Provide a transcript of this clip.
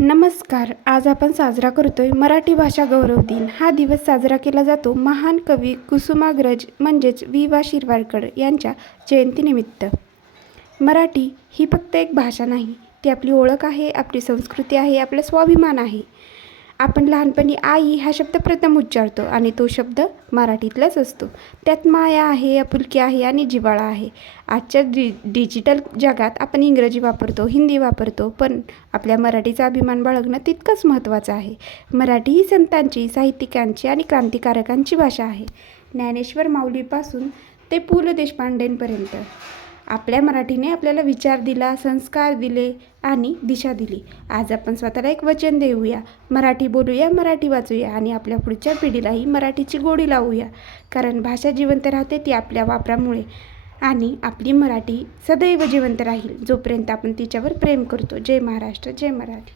नमस्कार. आज आपण साजरा करतोय मराठी भाषा गौरव दिन. हा दिवस साजरा केला जातो महान कवी कुसुमाग्रज म्हणजेच वि. शिरवाडकर यांच्या जयंतीनिमित्त. मराठी ही फक्त एक भाषा नाही, ती आपली ओळख आहे, आपली संस्कृती आहे, आपला स्वाभिमान आहे. आपण लहानपणी आई हा शब्द प्रथम उच्चारतो आणि तो शब्द मराठीतलाच असतो. त्यात माया आहे, आपुलकी आहे आणि जिव्हाळा आहे. आजच्या डिजिटल जगात आपण इंग्रजी वापरतो, हिंदी वापरतो, पण आपल्या मराठीचा अभिमान बाळगणं तितकंच महत्त्वाचं आहे. मराठी ही संतांची, साहित्यिकांची आणि क्रांतिकारकांची भाषा आहे. ज्ञानेश्वर माऊलीपासून ते पु ल देशपांडेंपर्यंत आपल्या मराठीने आपल्याला विचार दिला, संस्कार दिले आणि दिशा दिली. आज आपण स्वतःला एक वचन देऊया, मराठी बोलूया, मराठी वाचूया आणि आपल्या पुढच्या पिढीलाही मराठीची गोडी लावूया. कारण भाषा जिवंत राहते ती आपल्या वापरामुळे आणि आपली मराठी सदैव जिवंत राहील जोपर्यंत आपण तिच्यावर प्रेम करतो. जय महाराष्ट्र, जय मराठी.